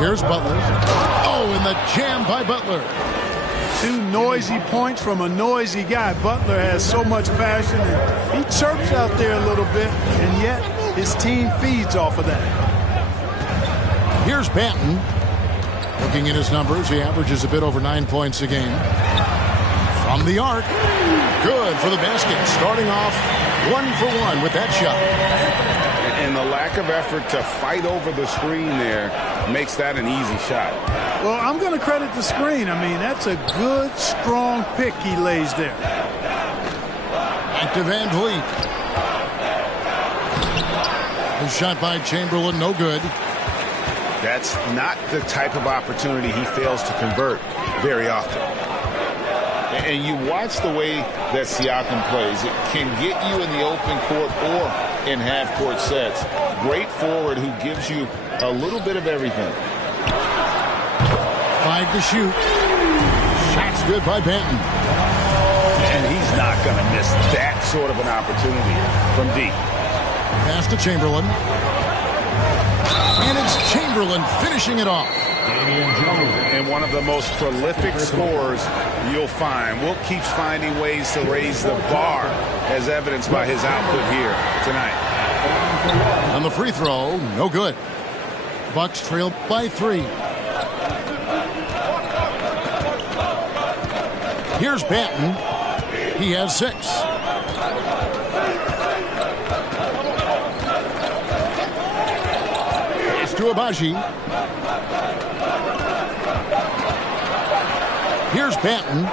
Here's Butler. Oh, and the jam by Butler. Two noisy points from a noisy guy. Butler has so much passion, and he chirps out there a little bit, and yet his team feeds off of that. Here's Banton. Looking at his numbers, he averages a bit over 9 points a game. From the arc. Good for the basket. Starting off 1 for 1 with that shot. And the lack of effort to fight over the screen there makes that an easy shot. Well, I'm going to credit the screen. I mean, that's a good, strong pick he lays there. Back to Van Vliet. A shot by Chamberlain, no good. That's not the type of opportunity he fails to convert very often. And you watch the way that Siakam plays. It can get you in the open court or in half-court sets. Great forward who gives you a little bit of everything. 5 to shoot. Shot's good by Banton. And he's not going to miss that sort of an opportunity from deep. Pass to Chamberlain. And it's Chamberlain finishing it off. And one of the most prolific scorers you'll find. Wilt keeps finding ways to raise the bar, as evidenced by his output here tonight. On the free throw, no good. Bucks trail by 3. Here's Banton. He has 6. It's to Abaji. Here's Banton.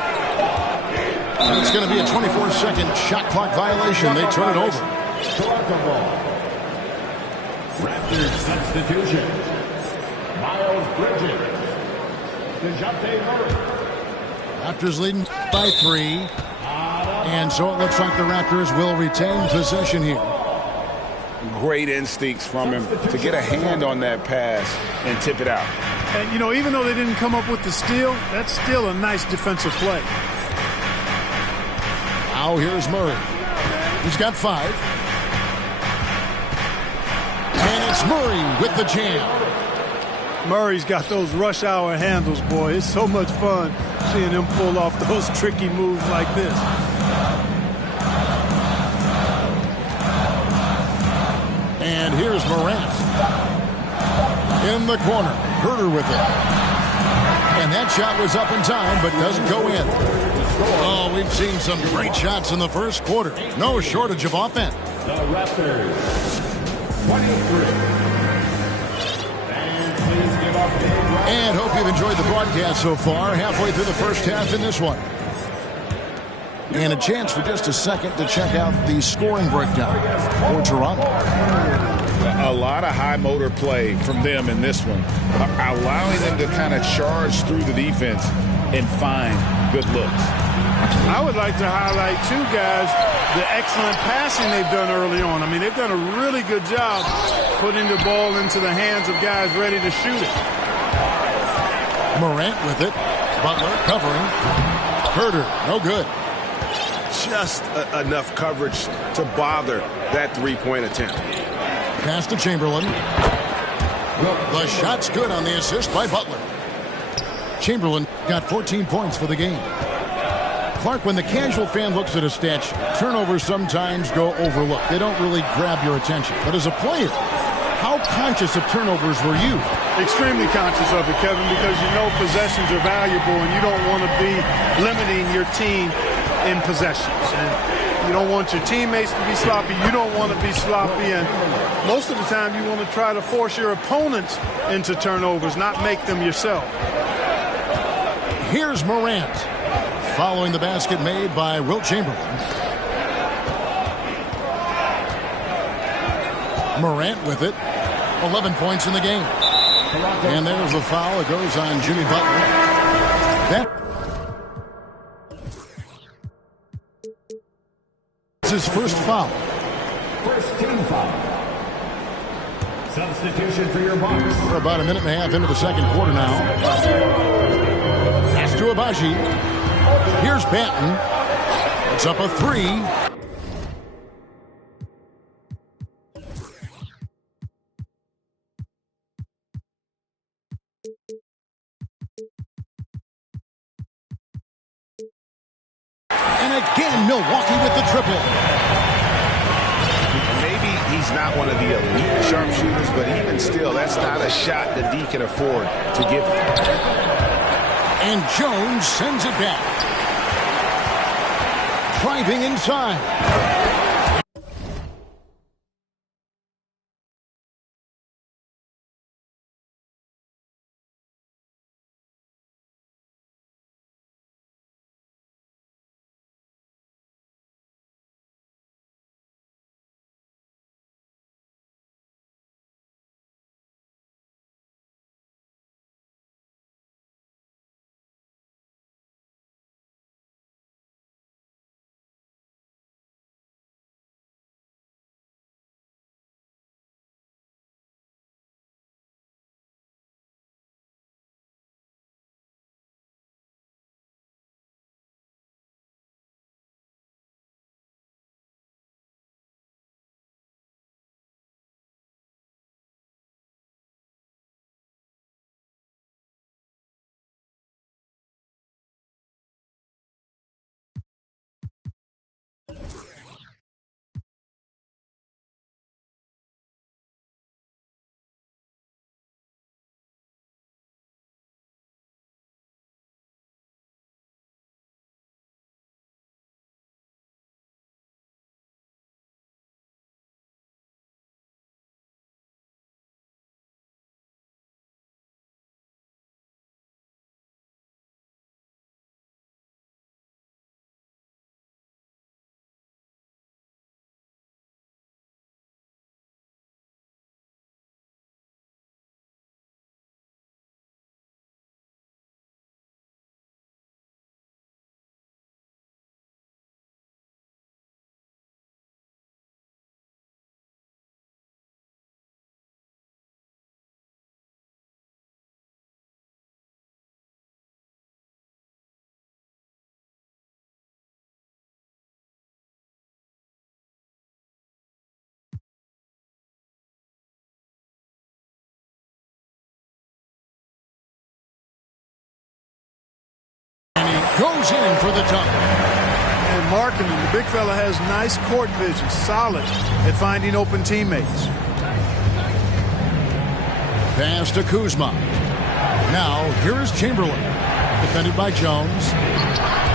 And it's going to be a 24-second shot clock violation. They turn it over. Raptors substitution. Miles Bridges. DeJounte Murray. Raptors leading by 3. And so it looks like the Raptors will retain possession here. Great instincts from him to get a hand on that pass and tip it out. And, you know, even though they didn't come up with the steal, that's still a nice defensive play. Now here's Murray. He's got 5. And it's Murray with the jam. Murray's got those rush hour handles, boy. It's so much fun seeing him pull off those tricky moves like this. And here's Morant. In the corner. Herter with it. And that shot was up in time, but doesn't go in. Oh, we've seen some great shots in the first quarter. No shortage of offense. The Raptors, 23. And hope you've enjoyed the broadcast so far. Halfway through the first half in this one. And a chance for just a second to check out the scoring breakdown for Toronto. A lot of high motor play from them in this one, allowing them to kind of charge through the defense and find good looks. I would like to highlight, too, guys, the excellent passing they've done early on. I mean, they've done a really good job putting the ball into the hands of guys ready to shoot it. Morant with it. Butler covering. Herter, no good. Just enough coverage to bother that three-point attempt. Pass to Chamberlain. The shot's good on the assist by Butler. Chamberlain got 14 points for the game. Clark, when the casual fan looks at a stat sheet, turnovers sometimes go overlooked. They don't really grab your attention. But as a player, how conscious of turnovers were you? Extremely conscious of it, Kevin, because you know possessions are valuable and you don't want to be limiting your team in possessions. And you don't want your teammates to be sloppy. You don't want to be sloppy. And most of the time you want to try to force your opponents into turnovers, not make them yourself. Here's Morant. Following the basket made by Wilt Chamberlain. Morant with it. 11 points in the game. And there's the foul. It goes on Jimmy Butler. That's his first foul. First team foul. Substitution for your Bucks. We're about a minute and a half into the second quarter now. Pass to Abaji. Here's Banton. It's up a 3. And again, Milwaukee with the triple. Maybe he's not one of the elite sharpshooters, but even still, that's not a shot that D can afford to give him. And Jones sends it back. Driving inside. Goes in for the dunk. And Markkanen, the big fella, has nice court vision, solid at finding open teammates. Pass to Kuzma. Now, here is Chamberlain. Defended by Jones.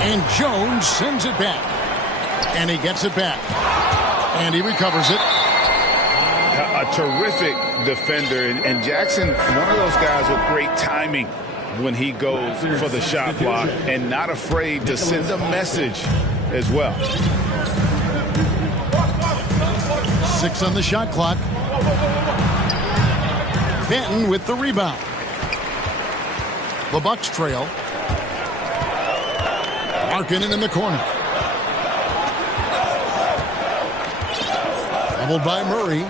And Jones sends it back. And he gets it back. And he recovers it. A terrific defender. And Jackson, one of those guys with great timing when he goes for the shot block and not afraid to send a message as well. 6 on the shot clock. Benton with the rebound. The Bucks trail. Markkanen in the corner. Doubled by Murray.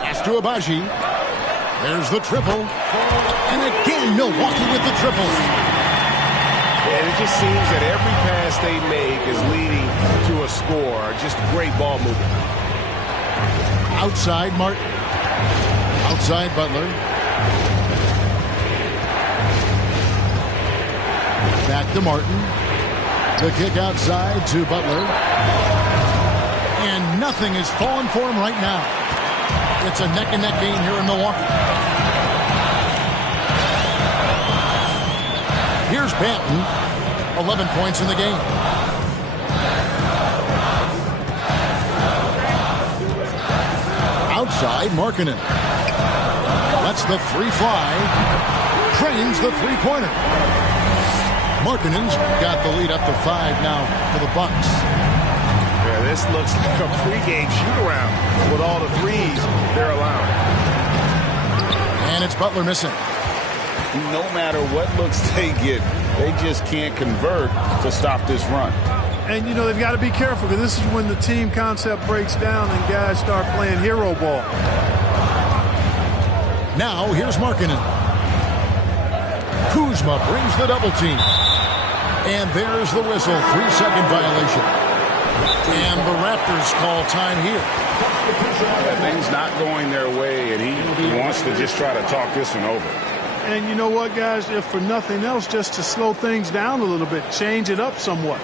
Pass to Abaji. There's the triple. And again, Milwaukee with the triple. And it just seems that every pass they make is leading to a score. Just great ball movement. Outside Martin. Outside Butler. Back to Martin. The kick outside to Butler. And nothing is falling for him right now. It's a neck-and-neck game here in Milwaukee. Here's Benton, 11 points in the game. Outside, Markkanen. Lets the three fly. Trains the three-pointer. Markkanen's got the lead up to 5 now for the Bucks. Yeah, this looks like a pregame shoot-around with all the threes they're allowing. And it's Butler missing. No matter what looks they get, they just can't convert to stop this run. And, you know, they've got to be careful because this is when the team concept breaks down and guys start playing hero ball. Now, here's Markkanen. Kuzma brings the double team. And there's the whistle. 3-second violation. And the Raptors call time here. Things not going their way, and he wants to just try to talk this one over. And you know what, guys? If for nothing else, just to slow things down a little bit, change it up somewhat.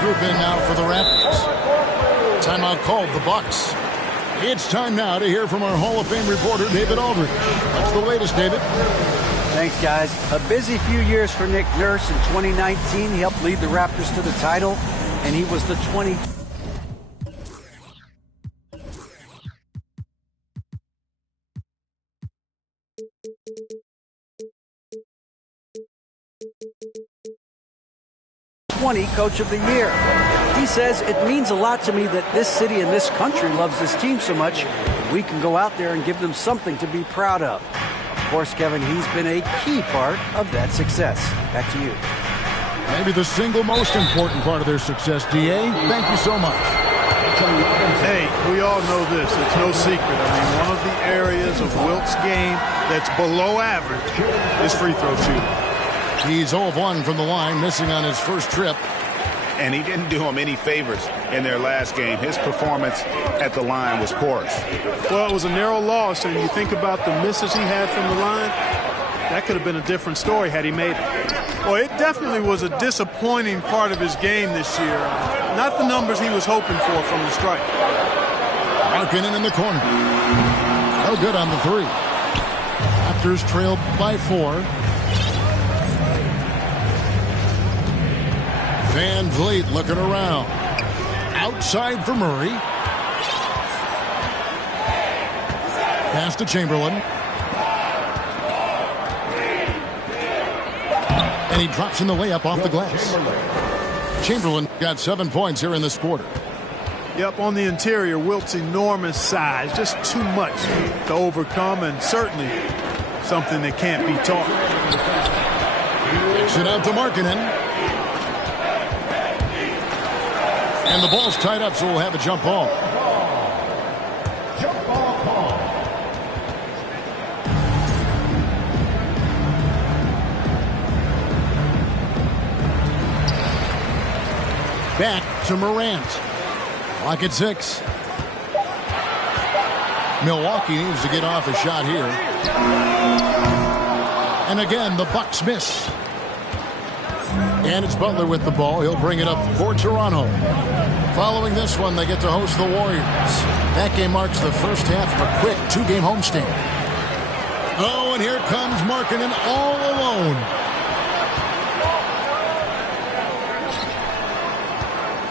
Group in now for the Raptors. Timeout called the Bucks. It's time now to hear from our Hall of Fame reporter, David Aldridge. What's the latest, David? Thanks, guys. A busy few years for Nick Nurse. In 2019, he helped lead the Raptors to the title, and he was the 2020 Coach of the Year. He says, it means a lot to me that this city and this country loves this team so much. We can go out there and give them something to be proud of. Of course, Kevin, he's been a key part of that success. Back to you. Maybe the single most important part of their success, D.A. Thank you so much. Hey, we all know this. It's no secret. I mean, one of the areas of Wilt's game that's below average is free throw shooting. He's 0 of 1 from the line, missing on his first trip. And he didn't do him any favors in their last game. His performance at the line was porous. Well, it was a narrow loss, and you think about the misses he had from the line, that could have been a different story had he made it. Well, it definitely was a disappointing part of his game this year. Not the numbers he was hoping for from the stripe. Markkanen in the corner. No good on the three. Raptors trailed by 4. Van Vliet looking around. Outside for Murray. Pass to Chamberlain. And he drops in the layup off the glass. Chamberlain got 7 points here in this quarter. Yep, on the interior, Wilt's enormous size. Just too much to overcome, and certainly something that can't be taught. Kicks it out to Markkanen. And the ball's tied up, so we'll have a jump ball. Jump ball call. Back to Morant. Clock at 6. Milwaukee needs to get off a shot here. And again, the Bucks miss. And it's Butler with the ball. He'll bring it up for Toronto. Following this one, they get to host the Warriors. That game marks the first half of a quick 2-game homestand. Oh, and here comes Markkanen all alone.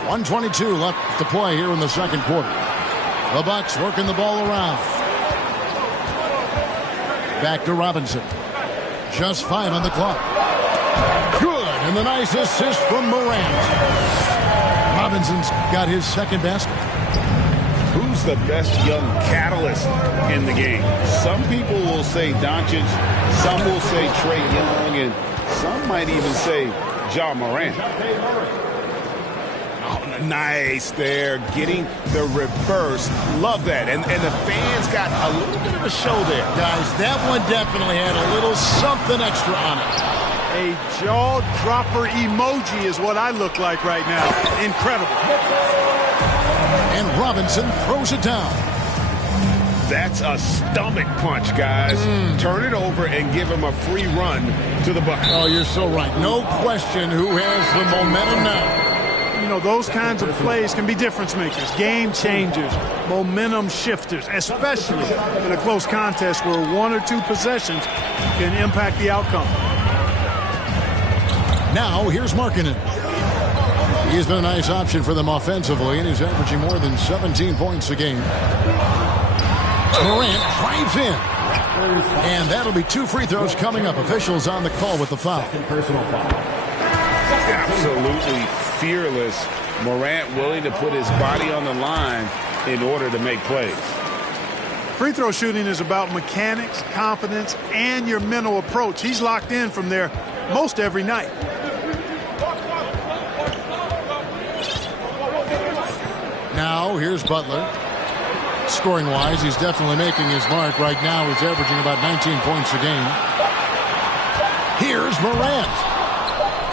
1:22 left to play here in the second quarter. The Bucks working the ball around. Back to Robinson. Just 5 on the clock. Good. And the nice assist from Morant. Robinson's got his second basket. Who's the best young catalyst in the game? Some people will say Doncic, some will say Trae Young, and some might even say Ja Morant. Oh, nice there, getting the reverse. Love that. And the fans got a little bit of a show there. Guys, that one definitely had a little something extra on it. A jaw-dropper emoji is what I look like right now. Incredible. And Robinson throws it down. That's a stomach punch, guys. Turn it over and give him a free run to the bucket. Oh, you're so right. No question who has the momentum now. You know, those kinds of plays can be difference makers, game changers, momentum shifters, especially in a close contest where 1 or 2 possessions can impact the outcome. Now, here's Markkanen. He's been a nice option for them offensively, and he's averaging more than 17 points a game. Morant drives in. And that'll be 2 free throws coming up. Officials on the call with the foul. Personal foul. Absolutely fearless. Morant willing to put his body on the line in order to make plays. Free throw shooting is about mechanics, confidence, and your mental approach. He's locked in from there most every night. Now, here's Butler. Scoring-wise, he's definitely making his mark. Right now, he's averaging about 19 points a game. Here's Morant.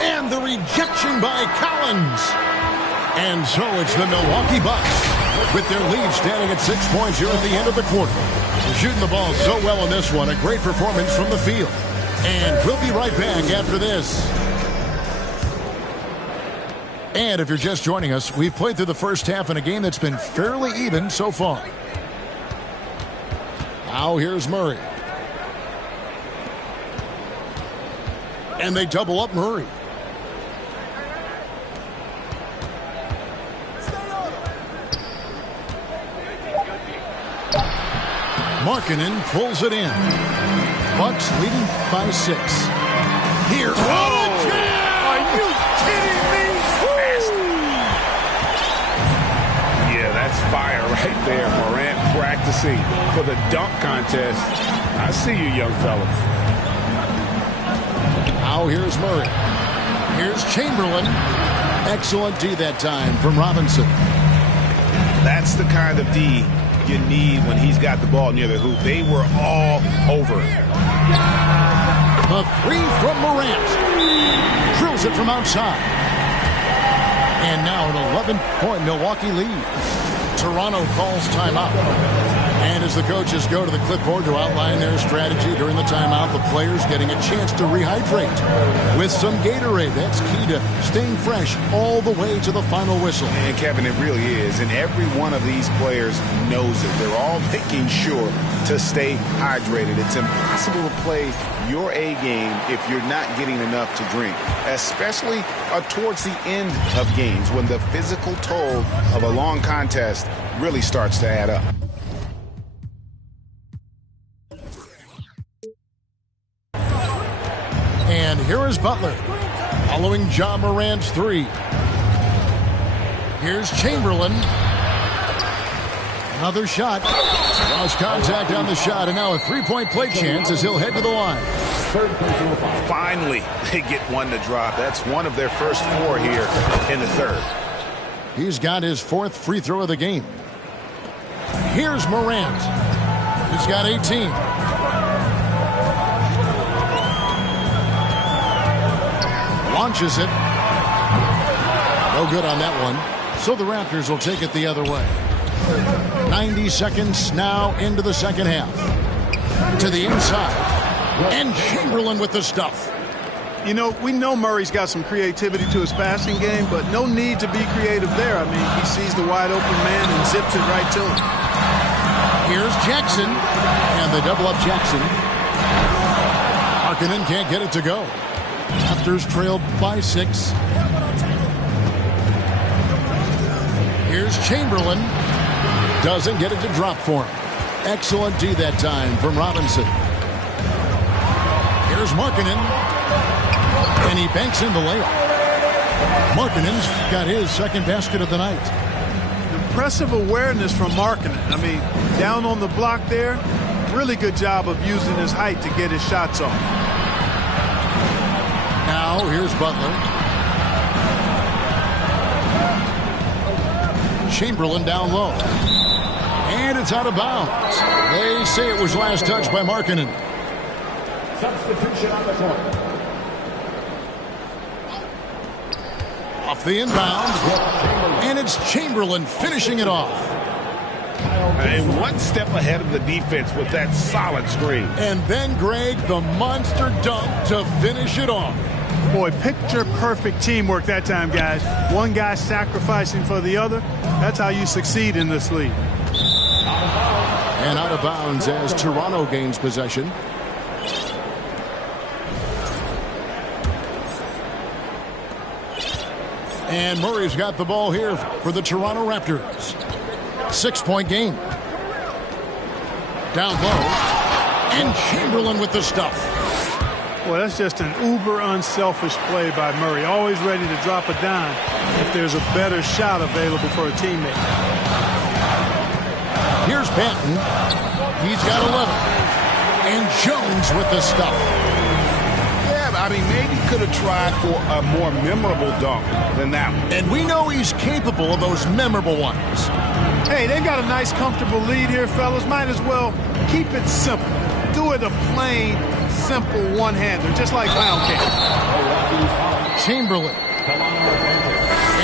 And the rejection by Collins. And so it's the Milwaukee Bucks with their lead standing at 6 points here at the end of the quarter. They're shooting the ball so well in this one. A great performance from the field. And we'll be right back after this. And if you're just joining us, we've played through the first half in a game that's been fairly even so far. Now here's Murray. And they double up Murray. Markkanen pulls it in. Bucks leading by 6. Here. Are you kidding me? Yeah, that's fire right there. Morant practicing for the dunk contest. I see you, young fella. Now here's Murray. Here's Chamberlain. Excellent D that time from Robinson. That's the kind of D you need when he's got the ball near the hoop. They were all over it. A 3 from Morant. Drills it from outside. And now an 11-point Milwaukee lead. Toronto calls timeout. And as the coaches go to the clipboard to outline their strategy during the timeout, the players getting a chance to rehydrate with some Gatorade. That's key to staying fresh all the way to the final whistle. And Kevin, it really is. And every one of these players knows it. They're all making sure to stay hydrated. It's impossible to play your A game if you're not getting enough to drink, especially towards the end of games when the physical toll of a long contest really starts to add up. And here is Butler, following Ja Morant's 3. Here's Chamberlain. Another shot. Lost contact on the shot, and now a three-point play chance as he'll head to the line. Finally, they get one to drop. That's one of their first 4 here in the third. He's got his 4th free throw of the game. Here's Morant. He's got 18. Launches it. No good on that one. So the Raptors will take it the other way. 90 seconds now into the second half. To the inside. And Chamberlain with the stuff. You know, we know Murray's got some creativity to his passing game, but no need to be creative there. I mean, he sees the wide open man and zips it right to him. Here's Jackson. And they double up Jackson. Markkanen can't get it to go. Raptors trailed by 6. Here's Chamberlain. Doesn't get it to drop for him. Excellent D that time from Robinson. Here's Markkanen. And he banks in the layup. Markkanen's got his second basket of the night. Impressive awareness from Markkanen. I mean, down on the block there, really good job of using his height to get his shots off. Now here's Butler. Chamberlain down low. And it's out of bounds. They say it was last touched by Markkanen. Substitution on the court. Off the inbound. And it's Chamberlain finishing it off. And one step ahead of the defense with that solid screen. And then, Greg, the monster dunk to finish it off. Boy, picture-perfect teamwork that time, guys. One guy sacrificing for the other. That's how you succeed in this league. And out of bounds as Toronto gains possession. And Murray's got the ball here for the Toronto Raptors. 6-point game. Down low. And Chamberlain with the stuff. Well, that's just an uber unselfish play by Murray. Always ready to drop a dime if there's a better shot available for a teammate. Here's Banton. He's got 11. And Jones with the stuff. Yeah, I mean, maybe could have tried for a more memorable dunk than that one. And we know he's capable of those memorable ones. Hey, they've got a nice, comfortable lead here, fellas. Might as well keep it simple. Do it a plain, simple one-hander, just like pound cake. Chamberlain.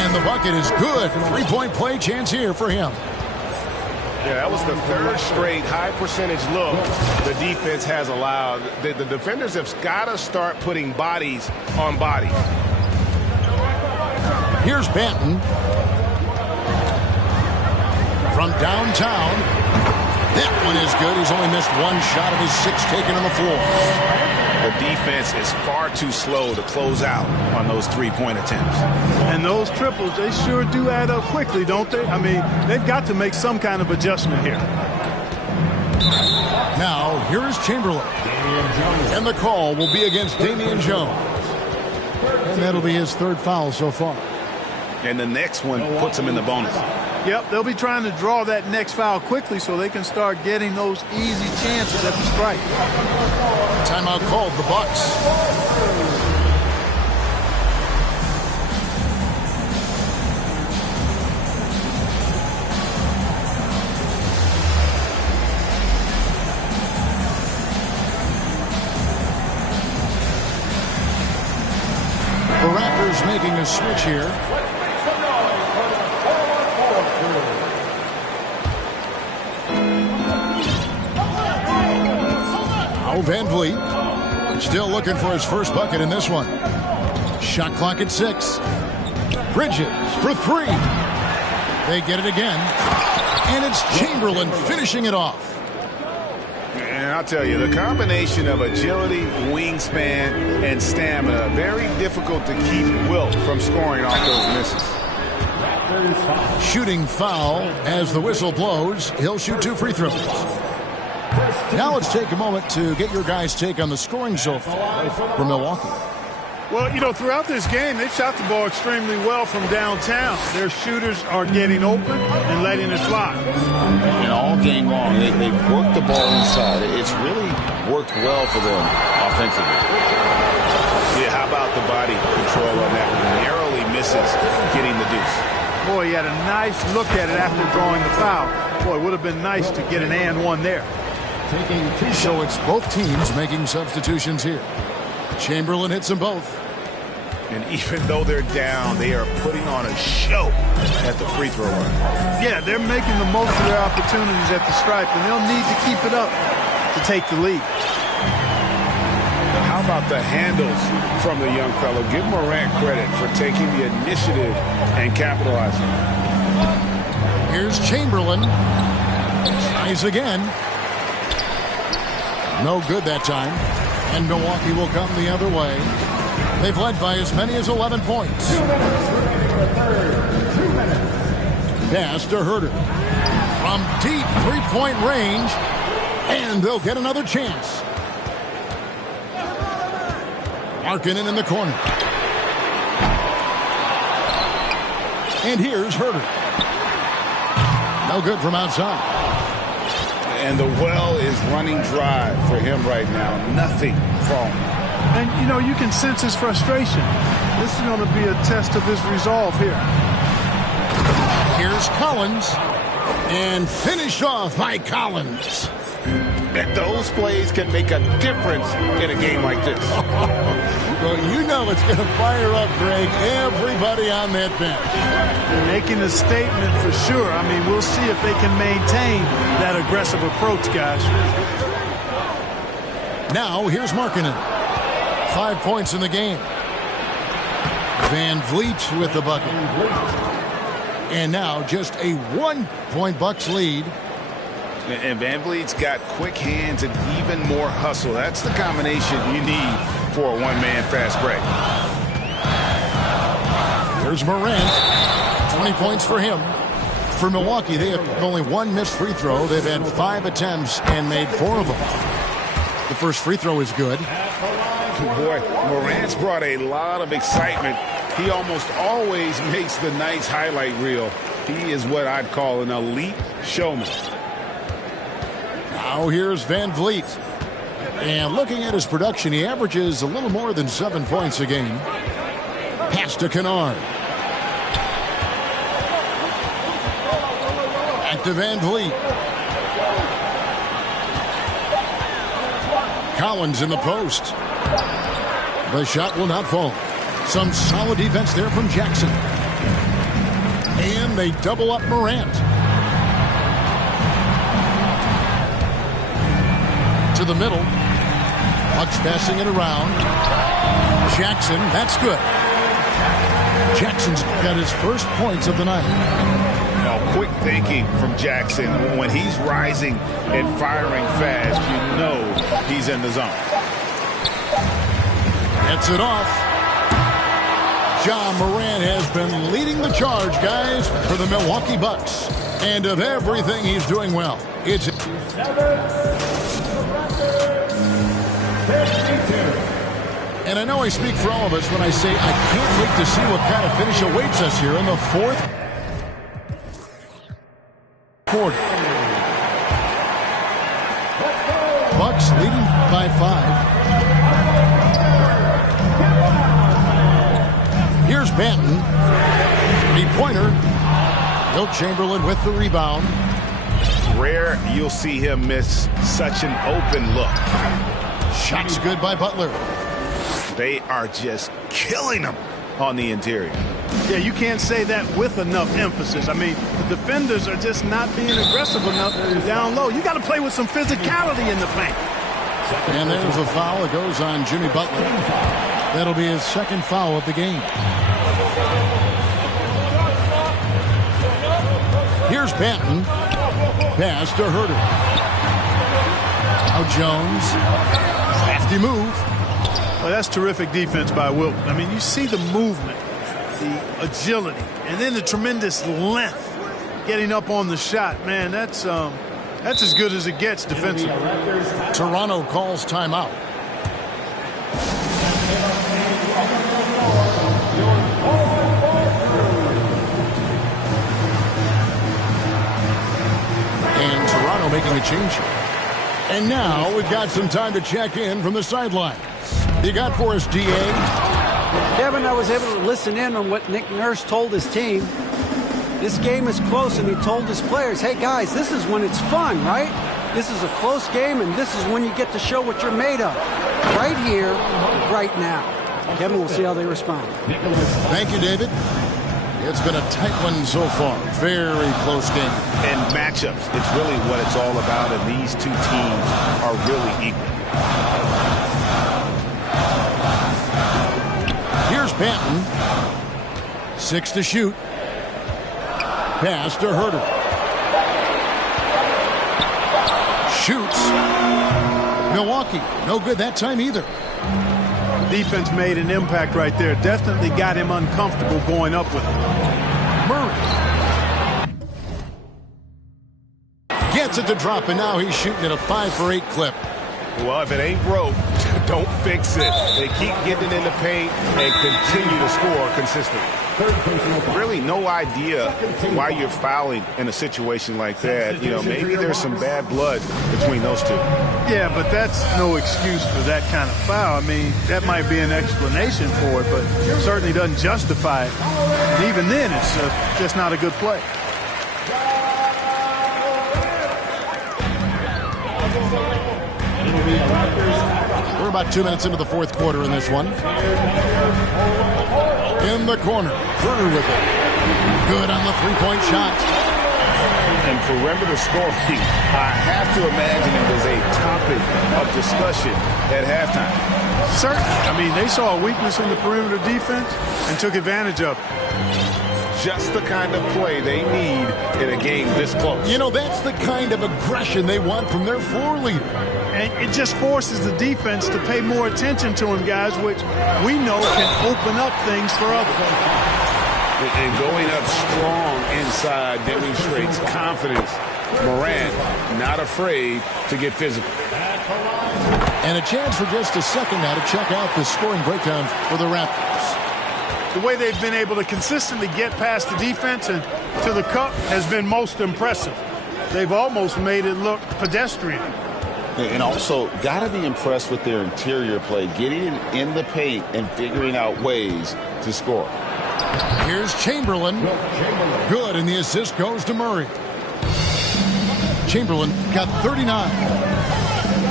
And the bucket is good. Three-point play chance here for him. Yeah, that was the third straight high-percentage look the defense has allowed. The defenders have got to start putting bodies on bodies. Here's Banton. From downtown. That one is good. He's only missed one shot of his 6 taken on the floor. The defense is far too slow to close out on those three-point attempts. And those triples, they sure do add up quickly, don't they? I mean, they've got to make some kind of adjustment here. Now, here is Chamberlain. And the call will be against Damian Jones. And that'll be his 3rd foul so far. And the next one puts him in the bonus. Yep, they'll be trying to draw that next foul quickly so they can start getting those easy chances at the strike. Timeout called, the Bucks. The Raptors making a switch here. Van Vliet still looking for his first bucket in this one. Shot clock at 6. Bridges for 3. They get it again. And it's Chamberlain finishing it off. And I'll tell you, the combination of agility, wingspan, and stamina, very difficult to keep Wilt from scoring off those misses. Shooting foul as the whistle blows. He'll shoot 2 free throws. Now let's take a moment to get your guys' take on the scoring so far for Milwaukee. Well, you know, throughout this game, they've shot the ball extremely well from downtown. Their shooters are getting open and letting it fly. And all game long, they've worked the ball inside. It's really worked well for them offensively. Yeah, how about the body control on that? Narrowly misses getting the deuce. Boy, he had a nice look at it after drawing the foul. Boy, it would have been nice to get an and one there. So it's both teams making substitutions here. Chamberlain hits them both. And even though they're down, they are putting on a show at the free throw line. Yeah, they're making the most of their opportunities at the stripe, and they'll need to keep it up to take the lead. Now, how about the handles from the young fellow? Give Morant credit for taking the initiative and capitalizing. Here's Chamberlain. Tries again. No good that time. And Milwaukee will come the other way. They've led by as many as 11 points. Pass to Herter. From deep three-point range. And they'll get another chance. Markkanen in the corner. And here's Herter. No good from outside. And the well is running dry for him right now. Nothing falling. And, you know, you can sense his frustration. This is going to be a test of his resolve here. Here's Collins. And finished off by Collins. And those plays can make a difference in a game like this. Well, you know it's going to fire up, Greg, everybody on that bench. They're making a statement for sure. I mean, we'll see if they can maintain that aggressive approach, guys. Now, here's Markkanen. 5 points in the game. Van Vliet with the bucket. And now just a 1-point Bucks lead. And Van Vliet's got quick hands and even more hustle. That's the combination you need for a one-man fast break. There's Morant. 20 points for him. For Milwaukee, they have only 1 missed free throw. They've had 5 attempts and made 4 of them. The first free throw is good. Boy, Morant's brought a lot of excitement. He almost always makes the nice highlight reel. He is what I'd call an elite showman. Now here's Van Vliet. And looking at his production, he averages a little more than 7 points a game. Pass to Kennard. Back to Van Vliet. Collins in the post. The shot will not fall. Some solid defense there from Jackson. And they double up Morant. To the middle. Bucks passing it around. Jackson, that's good. Jackson's got his first points of the night. Now, quick thinking from Jackson. When he's rising and firing fast, you know he's in the zone. Gets it off. John Morant has been leading the charge, guys, for the Milwaukee Bucks. And of everything he's doing well, it's... And I know I speak for all of us when I say I can't wait to see what kind of finish awaits us here in the fourth quarter. Bucks leading by 5. Here's Banton. Three-pointer. Wilt Chamberlain with the rebound. Rare you'll see him miss such an open look. Shot's good by Butler. They are just killing him on the interior. Yeah, you can't say that with enough emphasis. I mean, the defenders are just not being aggressive enough down low. You got to play with some physicality in the paint. And there's a foul that goes on Jimmy Butler. That'll be his second foul of the game. Here's Banton. Pass to Herter. Now Jones. Crafty move. Well, that's terrific defense by Wilt. I mean, you see the movement, the agility, and then the tremendous length getting up on the shot. Man, that's as good as it gets defensively. Toronto calls timeout. And Toronto making a change. And now we've got some time to check in from the sideline. You got for us, DA? Kevin, I was able to listen in on what Nick Nurse told his team. This game is close, and he told his players, hey, guys, this is when it's fun, right? This is a close game, and this is when you get to show what you're made of. Right here, right now. Kevin, we'll see how they respond. Thank you, David. It's been a tight one so far. Very close game. And matchups, it's really what it's all about, and these two teams are really equal. Here's Banton. 6 to shoot. Pass to Herter. Shoots. Milwaukee, no good that time either. Defense made an impact right there. Definitely got him uncomfortable going up with it. Murray. Gets it to drop, and now he's shooting at a 5-for-8 clip. Well, if it ain't broke, don't fix it. They keep getting in the paint and continue to score consistently. Really no idea why you're fouling in a situation like that. You know, maybe there's some bad blood between those two. Yeah, but that's no excuse for that kind of foul. I mean, that might be an explanation for it, but certainly doesn't justify it. And even then, it's just not a good play. We're about 2 minutes into the fourth quarter in this one. In the corner, Herter with it. Good on the three-point shot. And perimeter scoring, I have to imagine it was a topic of discussion at halftime. Certainly. I mean, they saw a weakness in the perimeter defense and took advantage of it. Just the kind of play they need in a game this close. You know, that's the kind of aggression they want from their floor leader. And it just forces the defense to pay more attention to him, guys, which we know can open up things for others. And going up strong inside demonstrates confidence. Morant not afraid to get physical. And a chance for just a second now to check out the scoring breakdown for the Raptors. The way they've been able to consistently get past the defense and to the cup has been most impressive. They've almost made it look pedestrian. And also, got to be impressed with their interior play, getting in the paint and figuring out ways to score. Here's Chamberlain. Good, and the assist goes to Murray. Chamberlain got 39.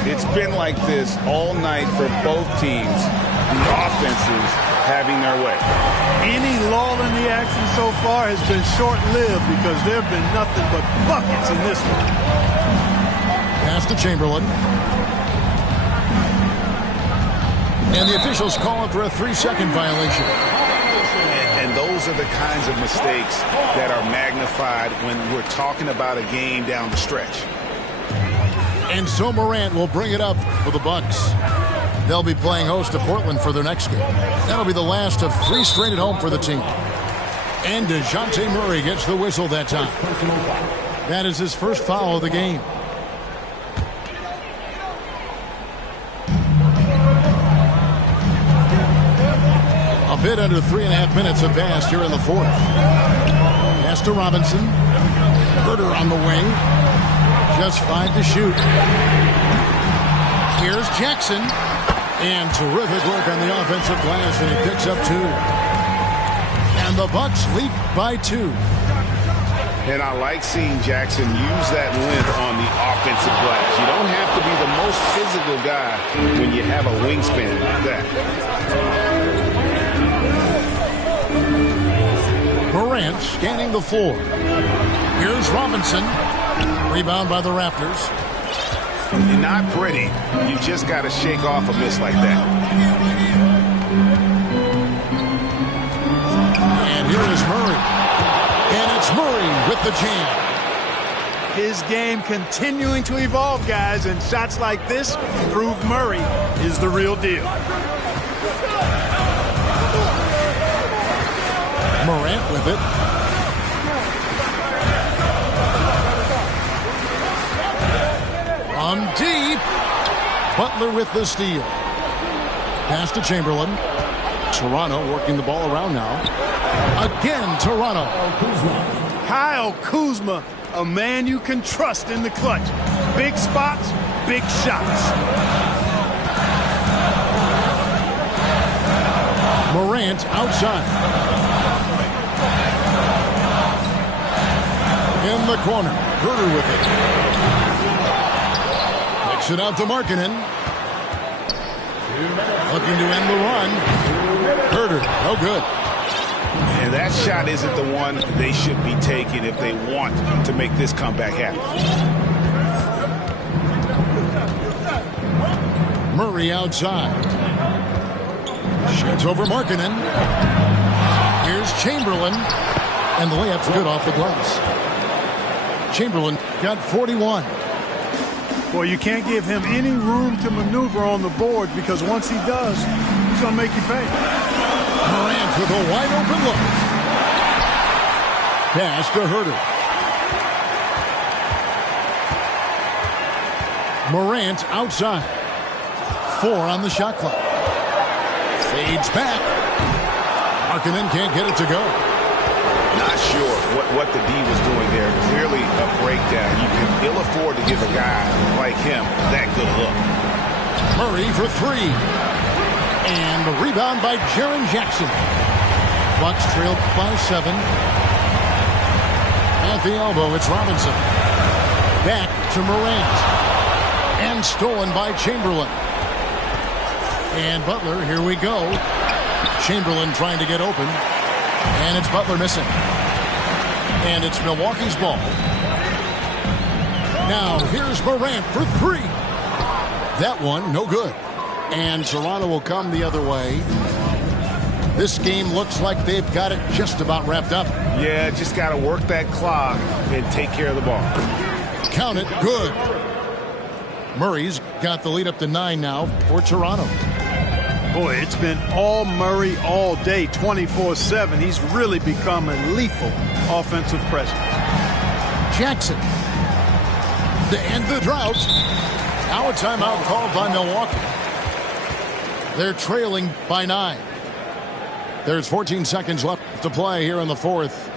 It's been like this all night for both teams. The offenses having their way. Any lull in the action so far has been short-lived because there have been nothing but buckets in this one. Pass to Chamberlain. And the officials call it for a 3-second violation. And those are the kinds of mistakes that are magnified when we're talking about a game down the stretch. And so Morant will bring it up for the Bucks. They'll be playing host to Portland for their next game. That'll be the last of 3 straight at home for the team. And DeJounte Murray gets the whistle that time. That is his first foul of the game. A bit under 3.5 minutes have passed here in the fourth. Pass to Robinson. Herter on the wing. Just 5 to shoot. Here's Jackson. And terrific work on the offensive glass, and he picks up 2. And the Bucks lead by 2. And I like seeing Jackson use that length on the offensive glass. You don't have to be the most physical guy when you have a wingspan like that. Morant scanning the floor. Here's Robinson. Rebound by the Raptors. Not pretty. You just got to shake off a miss like that. And here is Murray. And it's Murray with the jam. His game continuing to evolve, guys, and shots like this prove Murray is the real deal. Morant with it. On deep. Butler with the steal. Pass to Chamberlain. Toronto working the ball around now. Again, Toronto. Kyle Kuzma, a man you can trust in the clutch. Big spots, big shots. Morant outside. In the corner. Herter with it. Kicks it out to Markkanen. Looking to end the run. Herter, no good. And that shot isn't the one they should be taking if they want to make this comeback happen. Murray outside. Shoots over Markkanen. Here's Chamberlain. And the layup's good off the glass. Chamberlain got 41. Well, you can't give him any room to maneuver on the board because once he does, he's going to make you pay. Morant with a wide open look. Pass to Herter. Morant outside. 4 on the shot clock. Fades back. Markkanen can't get it to go. Not sure what the D was doing there. Clearly a breakdown. You can ill afford to give a guy like him that good look. Murray for 3. And the rebound by Jaren Jackson. Bucks trail by 7. At the elbow, it's Robinson. Back to Morant. And stolen by Chamberlain. And Butler, here we go. Chamberlain trying to get open. And it's Butler missing. And it's Milwaukee's ball. Now, here's Morant for 3. That one, no good. And Toronto will come the other way. This game looks like they've got it just about wrapped up. Yeah, just got to work that clock and take care of the ball. Count it, good. Murray's got the lead up to 9 now for Toronto. Boy, it's been all Murray all day, 24/7. He's really become a lethal offensive presence. Jackson. To end the drought. Now a timeout called by Milwaukee. They're trailing by 9. There's 14 seconds left to play here in the fourth.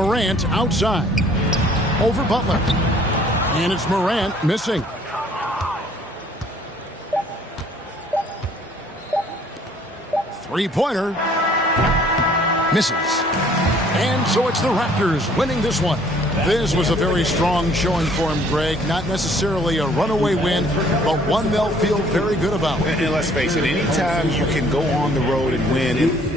Morant outside. Over Butler. And it's Morant missing. Three-pointer. Misses. And so it's the Raptors winning this one. This was a very strong showing for him, Greg. Not necessarily a runaway win, but one they'll feel very good about. And let's face it, anytime you can go on the road and win